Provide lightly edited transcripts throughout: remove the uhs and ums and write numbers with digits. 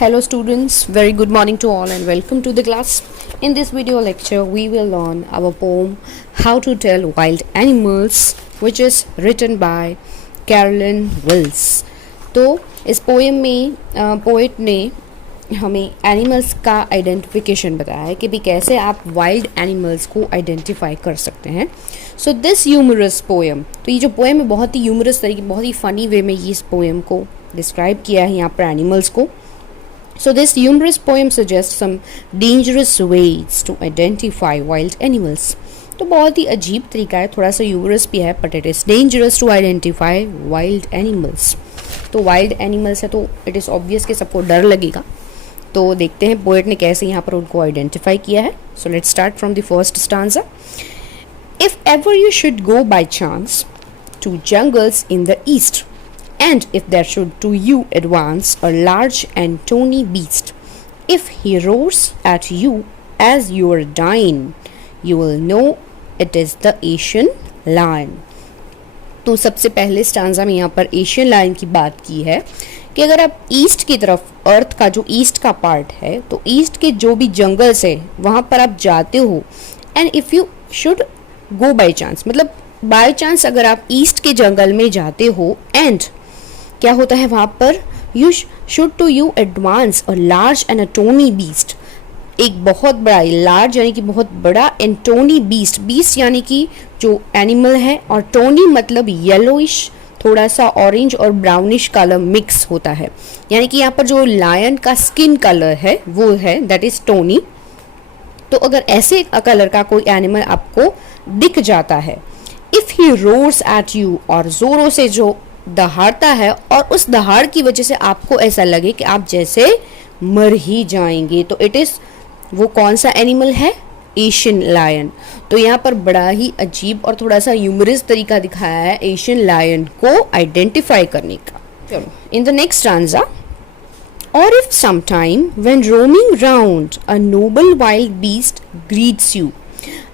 Hello students, very good morning to all and welcome to the class. In this video lecture, we will learn our poem How to Tell Wild Animals, which is written by Carolyn Wills. तो इस poem में poet ने हमें animals का identification बताया है कि भी कैसे आप वाइल्ड एनिमल्स को आइडेंटिफाई कर सकते हैं. सो दिस ह्यूमरस पोएम, तो ये जो पोएम है बहुत ही ह्यूमरस तरीके, बहुत ही फनी वे में ये इस पोएम को डिस्क्राइब किया है यहाँ पर एनिमल्स को. So this humorous poem suggests some dangerous ways to identify wild animals. तो बहुत ही अजीब तरीका है, थोड़ा सा humorous भी है, but it is dangerous to identify wild animals. तो wild animals है तो it is obvious कि सबको डर लगेगा. तो देखते हैं पोएट ने कैसे यहाँ पर उनको आइडेंटिफाई किया है. So let's start from the first stanza. If ever you should go by chance to jungles in the east, and if there should to you advance a large and tawny beast, if he roars at you as you are dying, you will know it is the Asian lion. तो सबसे पहले stanza में यहाँ पर Asian lion की बात की है कि अगर आप ईस्ट की तरफ, अर्थ का जो ईस्ट का पार्ट है, तो ईस्ट के जो भी जंगल्स है वहाँ पर आप जाते हो, and if you should go by chance, मतलब बाई चांस अगर आप ईस्ट के जंगल में जाते हो, एंड क्या होता है वहाँ पर, you should to you advance a large and a tawny beast, एक बहुत बड़ा, लार्ज यानी कि बहुत बड़ा, एंड टोनी बीस्ट, बीस्ट यानी कि जो एनिमल है, और टोनी मतलब येलोइश, थोड़ा सा ऑरेंज और ब्राउनिश कलर मिक्स होता है, यानी कि यहाँ पर जो लायन का स्किन कलर है वो है दैट इज टोनी. तो अगर ऐसे कलर का कोई एनिमल आपको दिख जाता है, if he roars at you, और जोरों से जो दहाड़ता है, और उस दहाड़ की वजह से आपको ऐसा लगे कि आप जैसे मर ही जाएंगे, तो इट इज़, वो कौन सा एनिमल है, एशियन लायन. तो यहाँ पर बड़ा ही अजीब और थोड़ा सा ह्यूमरस तरीका दिखाया है एशियन लायन को आइडेंटिफाई करने का. चलो इन द नेक्स्ट स्टांजा, और if sometime when roaming round a noble wild beast greets you,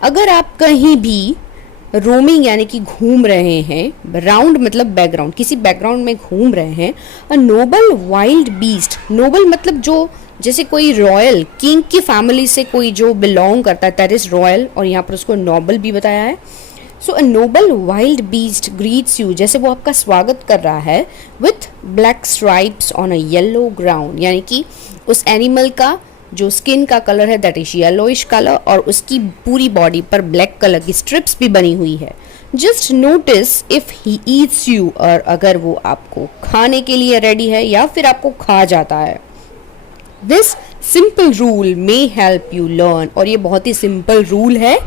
अगर आप कहीं भी रोमिंग यानी कि घूम रहे हैं, राउंड मतलब बैकग्राउंड, किसी बैकग्राउंड में घूम रहे हैं, a noble wild beast, noble मतलब जो, जैसे कोई रॉयल किंग की फैमिली से कोई जो बिलोंग करता है दैट इज रॉयल, और यहाँ पर उसको नोबल भी बताया है. So a noble wild beast greets you, जैसे वो आपका स्वागत कर रहा है, with black stripes on a yellow ground, यानी कि उस एनिमल का जो स्किन का कलर है दैट इज येलोइश कलर, और उसकी पूरी बॉडी पर ब्लैक कलर की स्ट्रिप्स भी बनी हुई है. Just notice if he eats you, और अगर वो आपको खाने के लिए रेडी है या फिर आपको खा जाता है. This simple rule may help you learn, और ये बहुत ही सिंपल रूल है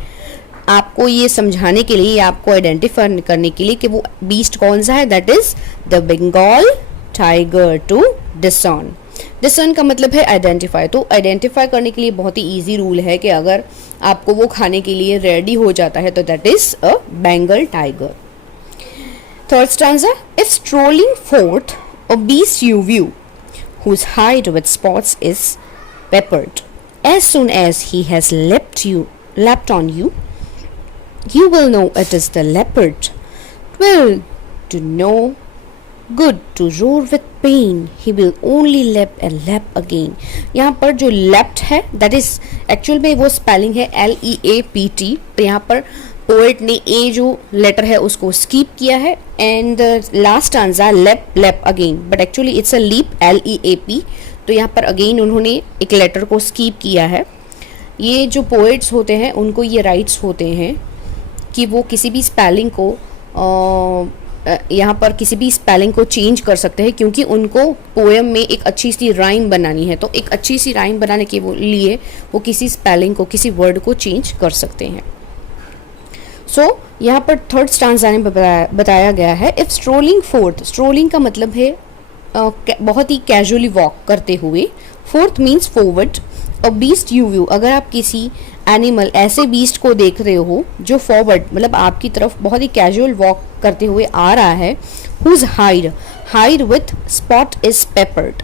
आपको ये समझाने के लिए, आपको आइडेंटिफाई करने के लिए कि वो बीस्ट कौन सा है, that is the Bengal tiger to discern. Discern का मतलब है आइडेंटिफाई, तो आइडेंटिफाई करने के लिए बहुत ही इजी रूल है कि अगर आपको वो खाने के लिए रेडी हो जाता है तो that is a Bengal tiger. Third stanza, if strolling forth a beast you view whose hide with spots is peppered, as soon as he has leapt on you, you will know it is the leopard. Will to know good to roar with pain, he will only leap and leap again. यहाँ पर जो leapt है that is actual में वो spelling है LEAPT, तो यहाँ पर पोएट ने ए जो लेटर है उसको स्कीप किया है, and last answer leap leap again, but actually it's a leap LEAP. तो यहाँ पर अगेन उन्होंने एक लेटर को स्कीप किया है. ये जो पोएट्स होते हैं उनको ये राइट्स होते हैं कि वो किसी भी स्पेलिंग को यहाँ पर किसी भी स्पेलिंग को चेंज कर सकते हैं, क्योंकि उनको पोएम में एक अच्छी सी राइम बनानी है. तो एक अच्छी सी राइम बनाने के लिए वो किसी स्पेलिंग को, किसी वर्ड को चेंज कर सकते हैं. सो यहाँ पर थर्ड स्टांजा में बताया गया है, इफ स्ट्रोलिंग फोर्थ, स्ट्रोलिंग का मतलब है बहुत ही कैजुअली वॉक करते हुए, फोर्थ मीन्स फॉरवर्ड, और बीस्ट यू व्यू, अगर आप किसी एनिमल, ऐसे बीस्ट को देख रहे हो जो फॉरवर्ड मतलब आपकी तरफ बहुत ही कैजुअल वॉक करते हुए आ रहा है, whose hide with spot is peppered,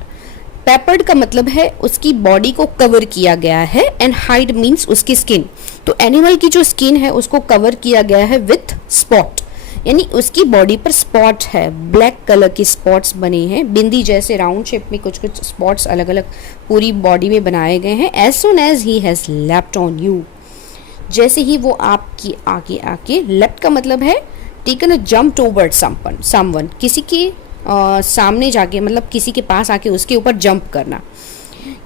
peppered का मतलब है उसकी बॉडी को कवर किया गया है, एंड हाइड मीन्स उसकी स्किन, तो एनिमल की जो स्किन है उसको कवर किया गया है विथ स्पॉट, यानी उसकी बॉडी पर स्पॉट है, ब्लैक कलर के स्पॉट्स बने हैं, बिंदी जैसे राउंड शेप में कुछ कुछ स्पॉट्स अलग अलग पूरी बॉडी में बनाए गए हैं। As soon as he has leapt on you, जैसे ही वो आपकी आगे आके, लेफ्ट का मतलब है taken a jump toward someone, किसी के सामने जाके, मतलब किसी के पास आके उसके ऊपर जंप करना।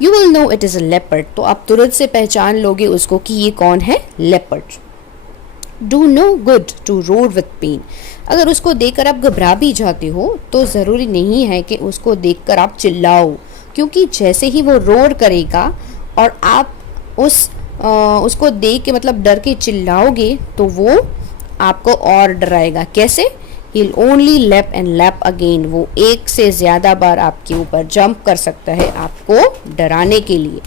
You will know it is a leopard, तो आप तुरंत से पहचान लोगे उसको कि ये कौन है, leopard. Do no good to roar with pain, अगर उसको देखकर आप घबरा भी जाते हो तो ज़रूरी नहीं है कि उसको देखकर आप चिल्लाओ, क्योंकि जैसे ही वो रोर करेगा और आप उसको देख के मतलब डर के चिल्लाओगे तो वो आपको और डराएगा। कैसे? He'll only leap and leap again, वो एक से ज़्यादा बार आपके ऊपर जंप कर सकता है आपको डराने के लिए।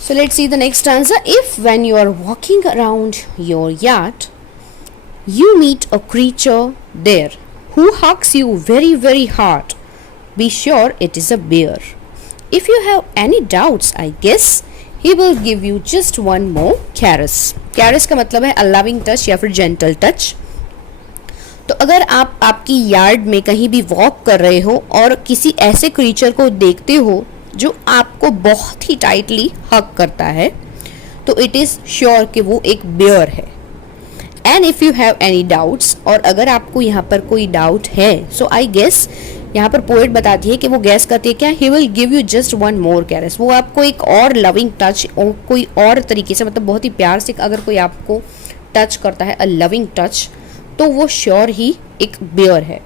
So let's see the next stanza. If when you are walking around your yard, you meet a creature there who hugs you very very hard, be sure it is a bear. If you have any doubts, I guess he will give you just one more caress. Caress का मतलब है a loving touch या फिर gentle touch। तो अगर आप आपकी yard में कहीं भी वॉक कर रहे हो और किसी ऐसे क्रीचर को देखते हो जो आपको बहुत ही टाइटली हग करता है, तो इट इज़ श्योर कि वो एक बेयर है। And if you have any doubts, और अगर आपको यहाँ पर कोई डाउट है, सो आई गेस, यहाँ पर पोएट बताती है कि वो गैस करती है क्या, he will give you just one more caress, वो आपको एक और लविंग टच और कोई और तरीके से, मतलब बहुत ही प्यार से अगर कोई आपको टच करता है, अ लविंग टच, तो वो श्योर ही एक बेयर है।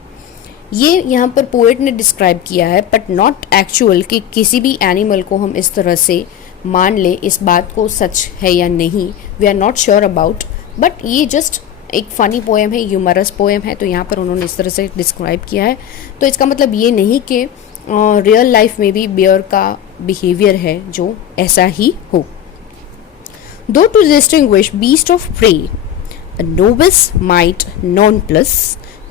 ये यहाँ पर पोएट ने डिस्क्राइब किया है, बट नॉट एक्चुअल कि किसी भी एनिमल को हम इस तरह से मान ले, इस बात को सच है या नहीं, we are not sure about, but ये जस्ट एक फ़नी पोएम है, ह्यूमरस पोएम है, तो यहाँ पर उन्होंने इस तरह से डिस्क्राइब किया है। तो इसका मतलब ये नहीं कि रियल लाइफ में भी बेयर का बिहेवियर है जो ऐसा ही हो। Though to distinguish beast of prey, a novice might nonplus,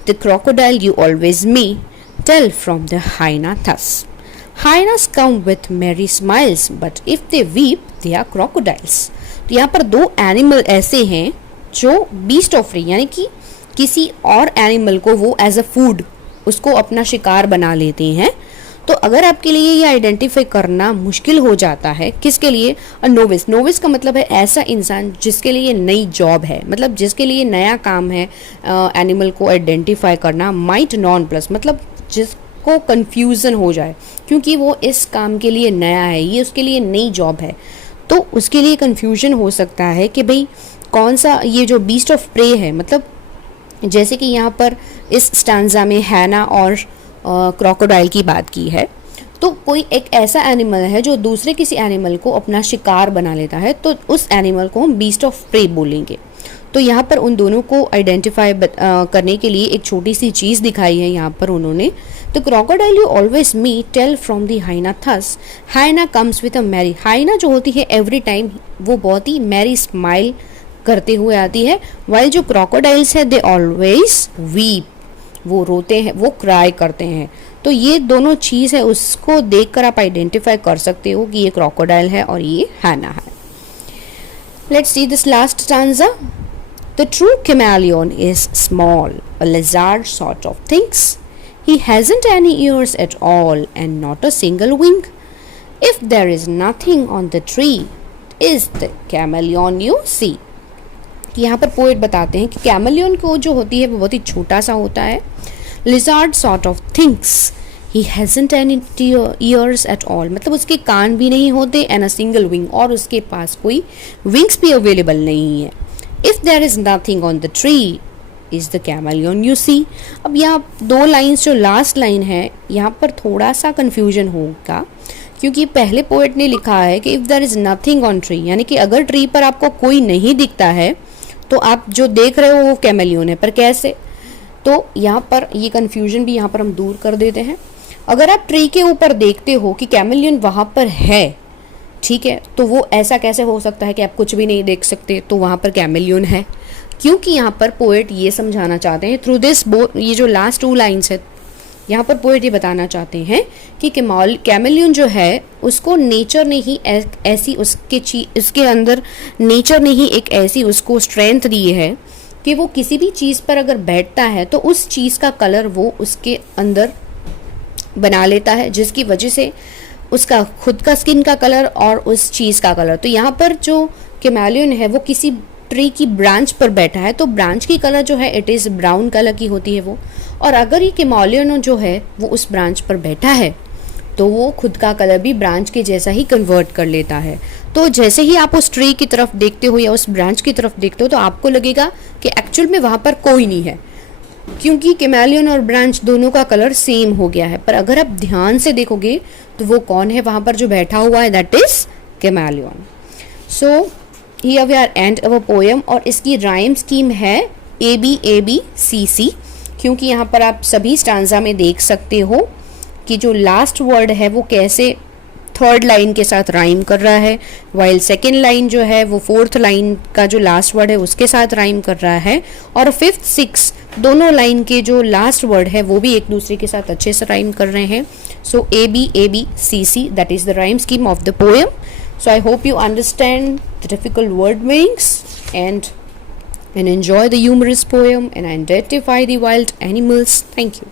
the crocodile you always may tell from the hyena thus. Hyenas come with merry smiles, but if they weep, they are crocodiles. तो यहाँ पर दो animal ऐसे हैं जो beast of pray यानी कि किसी और एनिमल को वो एज अ फूड उसको अपना शिकार बना लेते हैं। तो अगर आपके लिए ये आइडेंटिफाई करना मुश्किल हो जाता है, किसके लिए, नोविस, नोविस का मतलब है ऐसा इंसान जिसके लिए नई जॉब है, मतलब जिसके लिए नया काम है एनिमल को आइडेंटिफाई करना। माइट नॉन प्लस मतलब जिसको कन्फ्यूज़न हो जाए क्योंकि वो इस काम के लिए नया है, ये उसके लिए नई जॉब है, तो उसके लिए कन्फ्यूजन हो सकता है कि भाई कौन सा ये जो बीस्ट ऑफ प्रे है, मतलब जैसे कि यहाँ पर इस स्टांजा में हैना और क्रोकोडाइल की बात की है, तो कोई एक ऐसा एनिमल है जो दूसरे किसी एनिमल को अपना शिकार बना लेता है, तो उस एनिमल को हम बीस्ट ऑफ प्रे बोलेंगे। तो यहाँ पर उन दोनों को आइडेंटिफाई करने के लिए एक छोटी सी चीज़ दिखाई है यहाँ पर उन्होंने। तो crocodile you always may tell from the hyena thus, hyena comes with a merry, hyena जो होती है एवरी टाइम वो बहुत ही मैरी स्माइल करते हुए आती है, वाइल जो क्रोकोडाइल्स है दे ऑलवेज वीप, वो रोते हैं, वो क्राई करते हैं। तो ये दोनों चीज़ है, उसको देखकर आप आइडेंटिफाई कर सकते हो कि ये क्रोकोडाइल है और ये हैना है। Let's see this last stanza. The true chameleon is small, a lizard sort of things. He hasn't any ears at all and not a single wing. If there is nothing on the tree, is the chameleon you see. यहाँ पर poet बताते हैं कि chameleon को जो होती है वो बहुत ही छोटा सा होता है, lizard sort of things, he hasn't any years at all, मतलब उसके कान भी नहीं होते, एंड अ सिंगल विंग, और उसके पास कोई विंग्स भी अवेलेबल नहीं है। If there is nothing on the tree is the chameleon you see. अब यहाँ दो लाइन्स, जो लास्ट लाइन है यहाँ पर थोड़ा सा कन्फ्यूजन होगा, क्योंकि पहले पोएट ने लिखा है कि if there is nothing on tree, यानी कि अगर ट्री पर आपको कोई नहीं दिखता है तो आप जो देख रहे हो वो कैमलियन है, पर कैसे? तो यहाँ पर ये कन्फ्यूजन भी यहाँ पर हम दूर कर देते हैं। अगर आप ट्री के ऊपर देखते हो कि कैमलियन वहाँ पर है, ठीक है, तो वो ऐसा कैसे हो सकता है कि आप कुछ भी नहीं देख सकते तो वहाँ पर कैमलियन है? क्योंकि यहाँ पर पोएट ये समझाना चाहते हैं थ्रू दिस ये जो लास्ट टू लाइन्स है, यहाँ पर पोएट ये बताना चाहते हैं कि कैमलियन जो है उसको नेचर ने ही ऐसी उसके अंदर नेचर ने ही एक ऐसी उसको स्ट्रेंथ दी है कि वो किसी भी चीज़ पर अगर बैठता है तो उस चीज़ का कलर वो उसके अंदर बना लेता है, जिसकी वजह से उसका खुद का स्किन का कलर और उस चीज़ का कलर। तो यहाँ पर जो कैमेलियन है वो किसी ट्री की ब्रांच पर बैठा है, तो ब्रांच की कलर जो है इट इज़ ब्राउन कलर की होती है वो। और अगर ये कैमेलियन जो है वो उस ब्रांच पर बैठा है तो वो खुद का कलर भी ब्रांच के जैसा ही कन्वर्ट कर लेता है। तो जैसे ही आप उस ट्री की तरफ देखते हो या उस ब्रांच की तरफ देखते हो तो आपको लगेगा कि एक्चुअल में वहाँ पर कोई नहीं है, क्योंकि कैमेलियन और ब्रांच दोनों का कलर सेम हो गया है। पर अगर आप ध्यान से देखोगे तो वो कौन है वहाँ पर जो बैठा हुआ है, that is chameleon. So here we are and our poem, और इसकी राइम स्कीम है ABABCC, क्योंकि यहाँ पर आप सभी स्टांजा में देख सकते हो कि जो लास्ट वर्ड है वो कैसे थर्ड लाइन के साथ राइम कर रहा है, वाइल सेकेंड लाइन जो है वो फोर्थ लाइन का जो लास्ट वर्ड है उसके साथ राइम कर रहा है, और फिफ्थ सिक्स दोनों लाइन के जो लास्ट वर्ड है वो भी एक दूसरे के साथ अच्छे से राइम कर रहे हैं। सो ABABCC, that is the rhyme scheme of the poem. So I hope you understand the difficult word meanings and enjoy the humorous poem and identify the wild animals. Thank you.